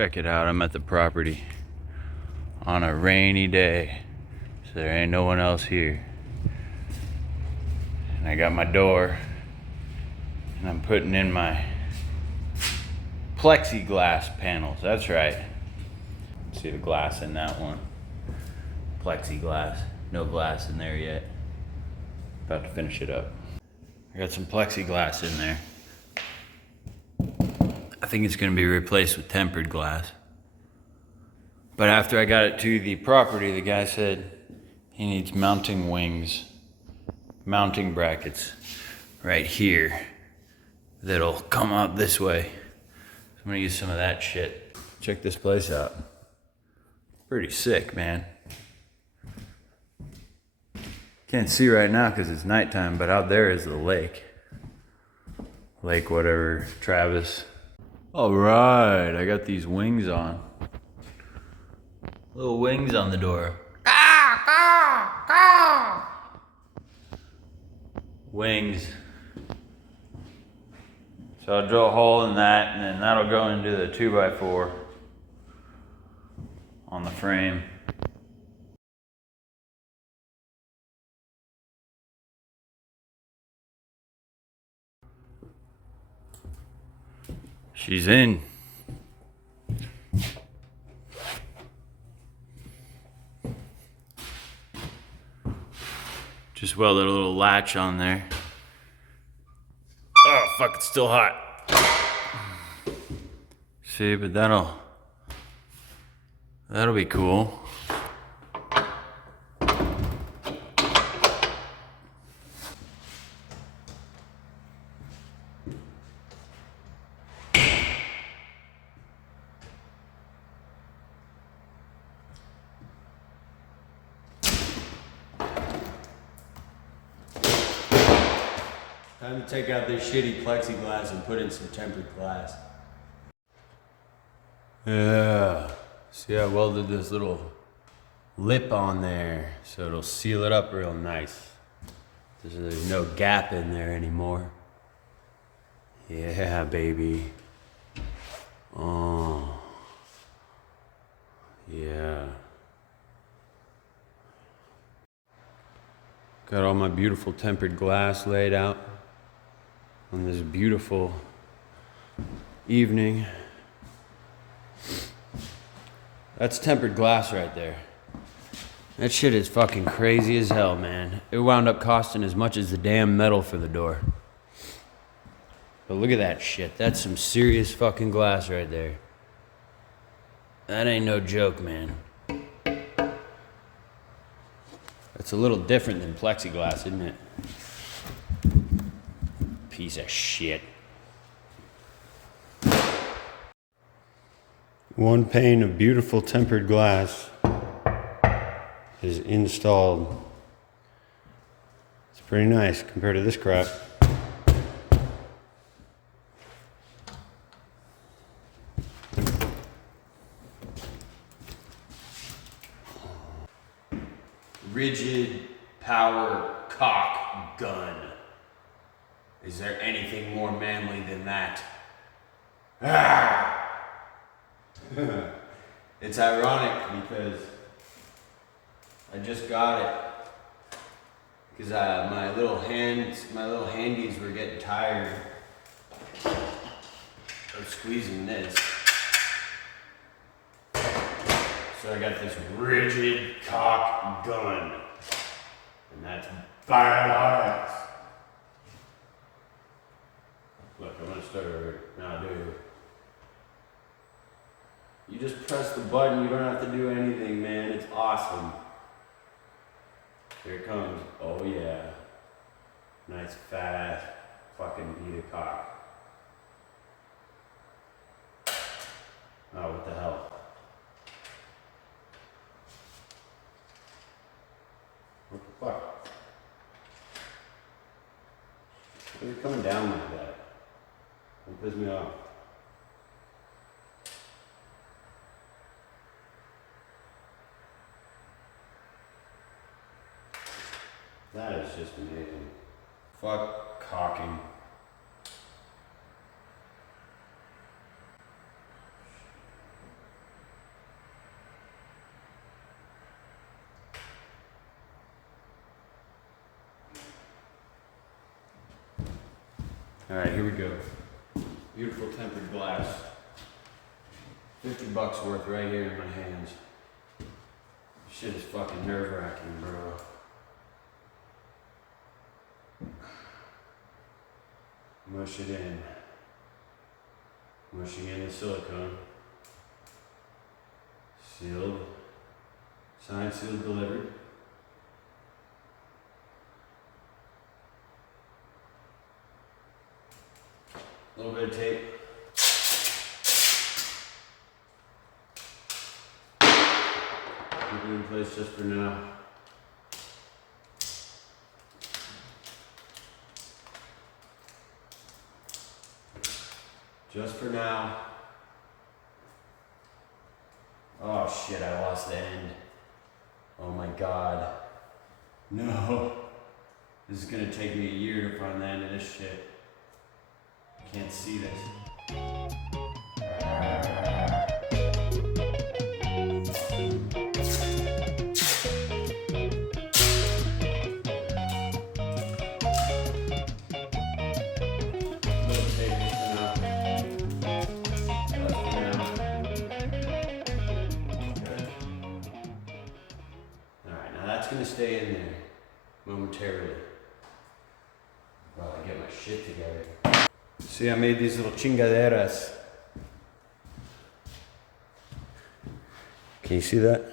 Check it out, I'm at the property on a rainy day, so there ain't no one else here. And I got my door, and I'm putting in my plexiglass panels. That's right. See the glass in that one. Plexiglass. No glass in there yet. About to finish it up. I got some plexiglass in there. I think it's gonna be replaced with tempered glass. But after I got it to the property, the guy said he needs mounting wings, mounting brackets right here that'll come out this way. So I'm gonna use some of that shit. Check this place out. Pretty sick, man. Can't see right now because it's nighttime, but out there is the lake. Lake whatever, Travis. All right, I got these wings on. Little wings on the door. Wings. So I'll drill a hole in that, and then that'll go into the 2x4 on the frame. She's in. Just welded a little latch on there. Oh fuck, it's still hot. See, but that'll be cool. Time to take out this shitty plexiglass and put in some tempered glass. Yeah. See, I welded this little lip on there so it'll seal it up real nice. There's no gap in there anymore. Yeah, baby. Oh. Yeah. Got all my beautiful tempered glass laid out on this beautiful evening. That's tempered glass right there. That shit is fucking crazy as hell, man. It wound up costing as much as the damn metal for the door. But look at that shit. That's some serious fucking glass right there. That ain't no joke, man. It's a little different than plexiglass, isn't it? Piece of shit. One pane of beautiful tempered glass is installed. It's pretty nice compared to this crap. Rigid power cock gun. Is there anything more manly than that? Ah! It's ironic because I just got it because my little handies were getting tired of squeezing this. So I got this rigid cock gun, and that's badass. Look, I'm gonna start over. Now, dude. You just press the button, you don't have to do anything, man. It's awesome. Here it comes. Oh yeah. Nice fat ass fucking eat a cock. Oh, what the hell? What the fuck? Why is it coming down like that? Don't piss me off. That is just amazing. Fuck cocking. All right, here we go. Beautiful tempered glass. $50 worth right here in my hands. Shit is fucking nerve-wracking, bro. Mush it in. Mushing in the silicone. Sealed. Signed, sealed, delivered. A little bit of tape. Keep it in place just for now. Just for now. Oh shit, I lost the end. Oh my god. No. This is gonna take me a year to find the end of this shit. I can't see this. Gonna stay in there momentarily while I get my shit together. See, I made these little chingaderas. Can you see that?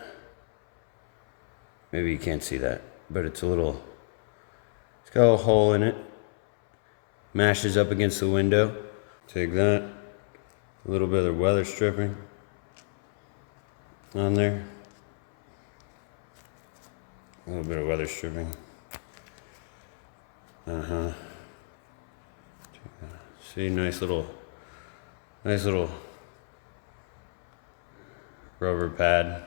Maybe you can't see that, but it's got a hole in it. Mashes up against the window. Take that. A little bit of weather stripping on there. A little bit of weather stripping. See, nice little rubber pad.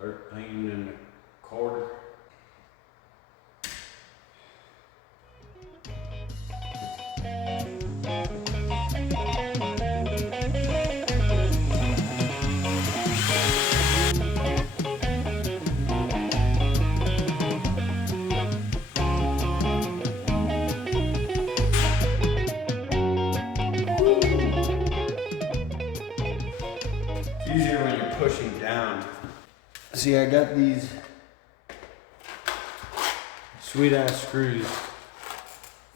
13 and a quarter. Easier when you're pushing down. See, I got these sweet ass screws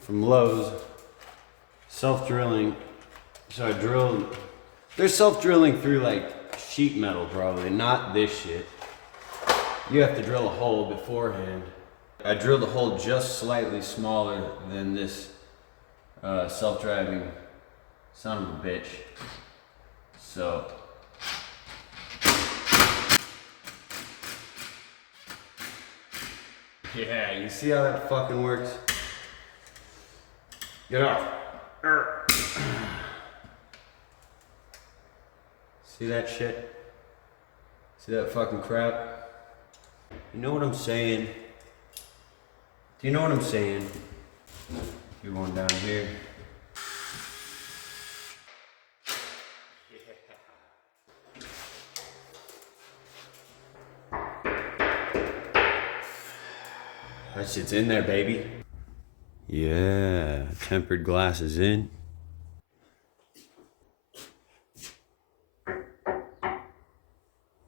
from Lowe's, self-drilling. So I drilled, they're self-drilling through like sheet metal probably, not this shit. You have to drill a hole beforehand. I drilled a hole just slightly smaller than this self-driving son of a bitch. So yeah, you see how that fucking works? Get off. See that shit? See that fucking crap? You know what I'm saying? Do you know what I'm saying? You're going down here. That shit's in there, baby. Yeah, tempered glass is in.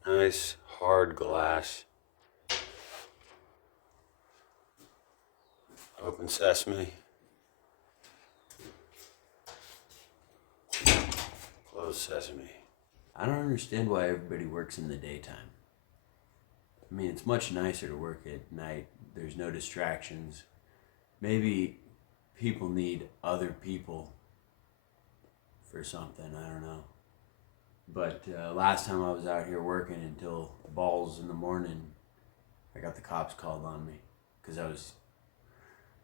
Nice hard glass. Open sesame. Closed sesame. I don't understand why everybody works in the daytime. I mean, it's much nicer to work at night. There's no distractions. Maybe people need other people for something, I don't know. But last time I was out here working until balls in the morning, I got the cops called on me because I was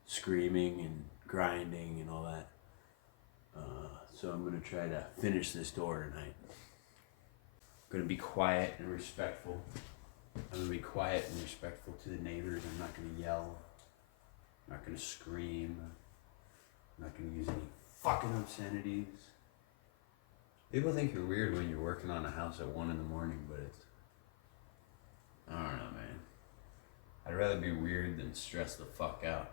screaming and grinding and all that. So I'm gonna try to finish this door tonight. I'm gonna be quiet and respectful. I'm gonna be quiet and respectful to the neighbors. I'm not gonna yell. I'm not gonna scream. I'm not gonna use any fucking obscenities. People think you're weird when you're working on a house at 1 in the morning, but it's, I don't know, man. I'd rather be weird than stress the fuck out.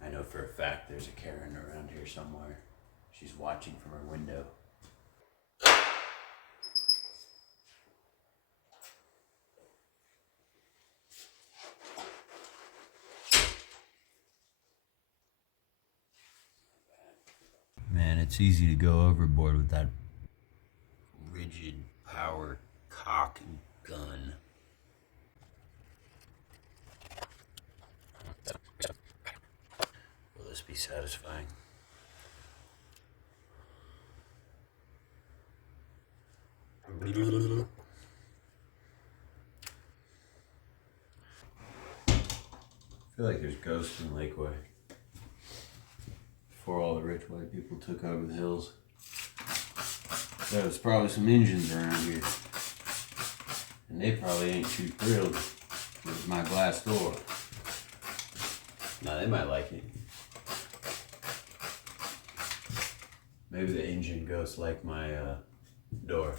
I know for a fact there's a Karen around here somewhere. She's watching from her window. Man, it's easy to go overboard with that rigid power cock gun. Will this be satisfying? I feel like there's ghosts in Lakeway. Before all the rich white people took over the hills. There's probably some Indians around here. And they probably ain't too thrilled with my glass door. Nah, they might like it. Maybe the Indian ghosts like my door.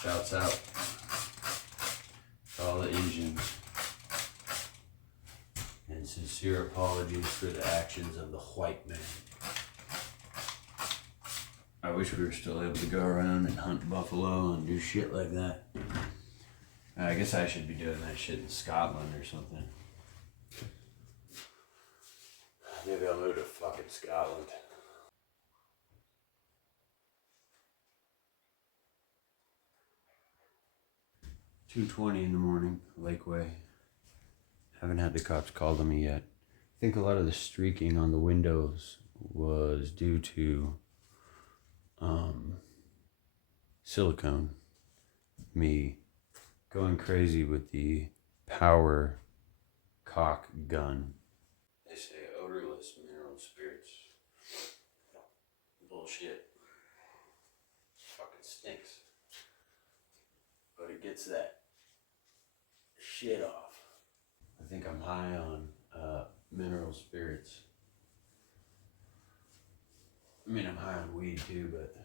Shouts out to all the Indians. And sincere apologies for the actions of the white man. I wish we were still able to go around and hunt buffalo and do shit like that. I guess I should be doing that shit in Scotland or something. Maybe I'll move to fucking Scotland. $2:20 in the morning, Lakeway. Haven't had the cops called on me yet. I think a lot of the streaking on the windows was due to silicone. Me going crazy with the power cock gun. They say odorless mineral spirits. Bullshit. Fucking stinks. But it gets that shit off. I think I'm high on mineral spirits. I mean, I'm high on weed too, but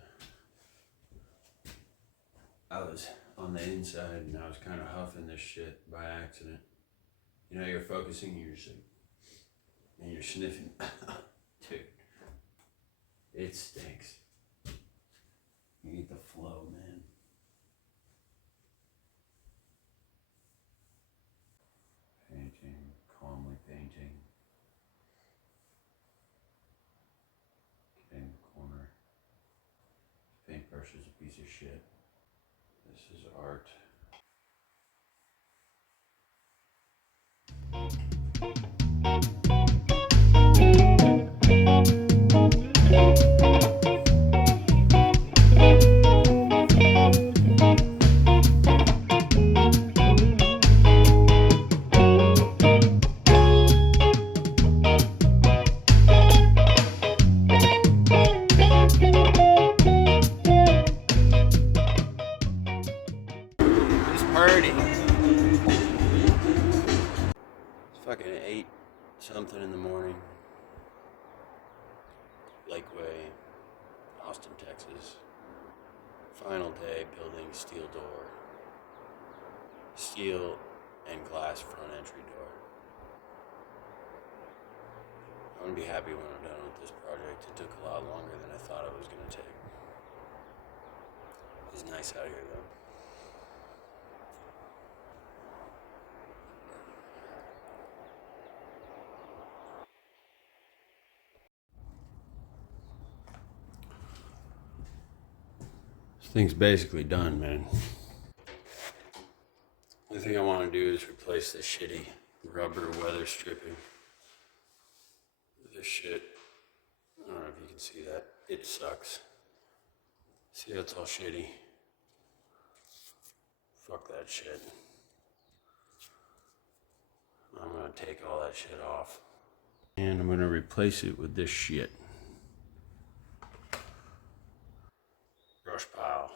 I was on the inside and I was kind of huffing this shit by accident. You know, you're focusing and you're just like, and you're sniffing. Dude, it stinks. You need the flow, man. Painting, calmly painting. Getting the corner. Paintbrush is a piece of shit. This is art. It's party. It's fucking 8 something in the morning. Lakeway, Austin, Texas. Final day building steel door. Steel and glass front entry door. I'm gonna be happy when I'm done with this project. It took a lot longer than I thought it was gonna take. It's nice out here though. This thing's basically done, man. The thing I want to do is replace this shitty rubber weather stripping. This shit, I don't know if you can see that. It sucks. See, that's all shitty. Fuck that shit. I'm gonna take all that shit off. And I'm gonna replace it with this shit. Brush pile.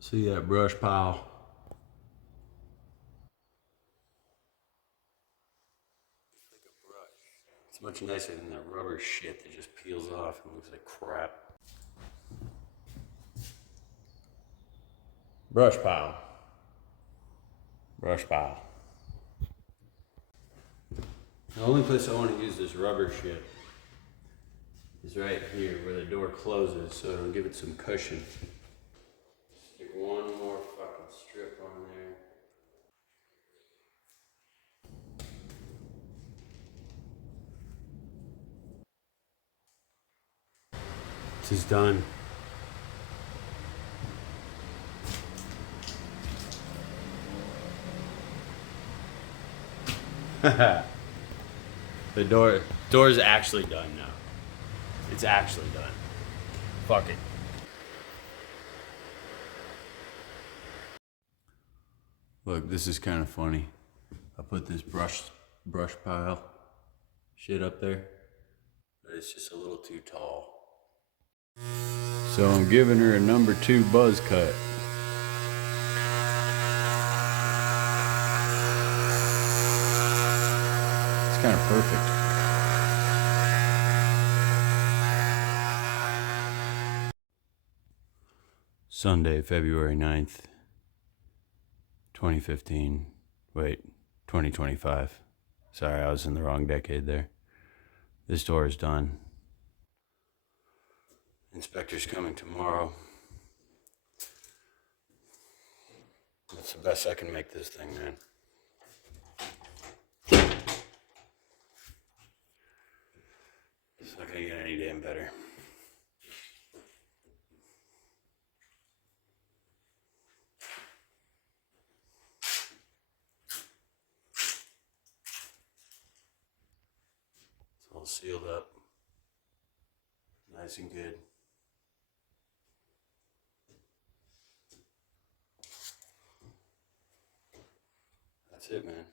See that brush pile? It's much nicer than that rubber shit that just peels off and looks like crap. Brush pile. Brush pile. The only place I want to use this rubber shit is right here where the door closes, so it'll give it some cushion. Stick one more fucking strip on there. This is done. The door's actually done now. It's actually done. Fuck it. Look, this is kind of funny. I put this brush pile shit up there, but it's just a little too tall. So I'm giving her a number 2 buzz cut. It's kind of perfect. Sunday, February 9th, 2015. Wait, 2025. Sorry, I was in the wrong decade there. This door is done. Inspector's coming tomorrow. That's the best I can make this thing, man. It's not gonna get any damn better. It's all sealed up. Nice and good. That's it, man.